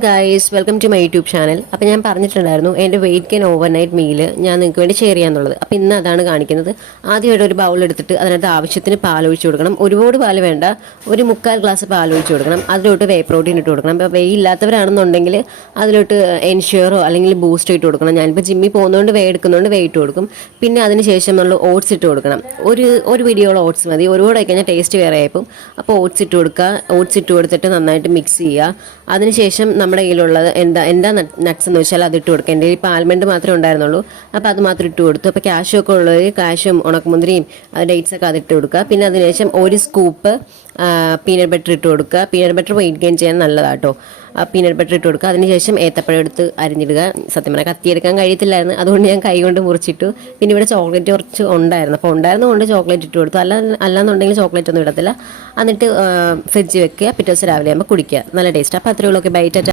Guys welcome to my YouTube channel. അപ്പോൾ ഞാൻ പറഞ്ഞിട്ടുണ്ടായിരുന്നു എൻ്റെ വെയിറ്റ് ഗെയിൻ ഓവർനൈറ്റ് മീല് ഞാൻ നിങ്ങൾക്ക് വേണ്ടി ഷെയർ ചെയ്യാന്നുള്ളത്. അപ്പോൾ ഇന്ന് അതാണ് കാണിക്കുന്നത്. ആദ്യമായിട്ട് ഒരു ബൗൾ എടുത്തിട്ട് അതിനകത്ത് ആവശ്യത്തിന് പാൽ ഒഴിച്ച് കൊടുക്കണം. ഒരുപാട് പാൽ വേണ്ട, ഒരു 3/4 ഗ്ലാസ് പാൽ ഒഴിച്ച് കൊടുക്കണം. അതിലോട്ട് വേ പ്രോട്ടീൻ ഇട്ട് കൊടുക്കണം. അപ്പോൾ വേ ഇല്ലാത്തവരാണെന്നുണ്ടെങ്കിൽ അതിലോട്ട് എൻഷ്യൂറോ അല്ലെങ്കിൽ ബൂസ്റ്റോ ഇട്ട് കൊടുക്കണം. ഞാനിപ്പോൾ ജിമ്മിൽ പോകുന്നതുകൊണ്ട് വേ എടുക്കുന്നതുകൊണ്ട് വേ ഇട്ട് കൊടുക്കും. പിന്നെ അതിന് ശേഷം നമ്മൾ ഓട്സ് ഇട്ട് കൊടുക്കണം. ഒരു പിടിയോളം ഓട്സ് മതി. ഒരുപാട് കഴിഞ്ഞാൽ ടേസ്റ്റ് വേറെ ആയപ്പോൾ അപ്പോൾ ഓട്സ് ഇട്ട് കൊടുക്കുക. ഓട്സ് ഇട്ട് കൊടുത്തിട്ട് നന്നായിട്ട് മിക്സ് ചെയ്യുക. അതിനുശേഷം നമ്മുടെ കയ്യിലുള്ളത് എന്താ നട്ട്സ് എന്ന് വെച്ചാൽ അതിട്ട് കൊടുക്കുക. എൻ്റെ ഇപ്പോൾ ആൽമണ്ട് മാത്രമേ ഉണ്ടായിരുന്നുള്ളൂ, അപ്പോൾ അത് മാത്രം ഇട്ട് കൊടുത്തു. അപ്പോൾ കാഷ്യൂ ഒക്കെ ഉള്ളവർ കാഷ്യും ഉണക്കമുന്തിരിയും ഡേറ്റ്സ് ഒക്കെ അതിട്ട് കൊടുക്കുക. പിന്നെ അതിനുശേഷം ഒരു സ്കൂപ്പ് പീനട്ട് ബട്ടർ ഇട്ട് കൊടുക്കുക. പീനട്ട് ബട്ടർ വെയിറ്റ് ഗെയിൻ ചെയ്യാൻ നല്ലതാട്ടോ. പീനട്ട് ബട്ടർ ഇട്ട് കൊടുക്കുക. അതിനുശേഷം ഏത്തപ്പഴം എടുത്ത് അരിഞ്ഞിടുക. സത്യം പറഞ്ഞാൽ കത്തിയെടുക്കാൻ കഴിയത്തില്ലായിരുന്നു, അതുകൊണ്ട് ഞാൻ കൈ കൊണ്ട് മുറിച്ചിട്ടു. പിന്നെ ഇവിടെ ചോക്ലേറ്റ് കുറച്ച് ഉണ്ടായിരുന്നു, അപ്പോൾ ഉണ്ടായിരുന്നതുകൊണ്ട് ചോക്ലേറ്റ് ഇട്ട് കൊടുത്തു. അല്ലാന്നുണ്ടെങ്കിൽ ചോക്ലേറ്റ് ഒന്നും ഇടത്തില്ല. എന്നിട്ട് ഫ്രിഡ്ജ് വെക്കുക. പിറ്റേ ദിവസം രാവിലെ ആകുമ്പോൾ കുടിക്കുക. നല്ല ടേസ്റ്റ്. അപ്പോൾ അത്രയുള്ളൂ. ബൈറ്റ്.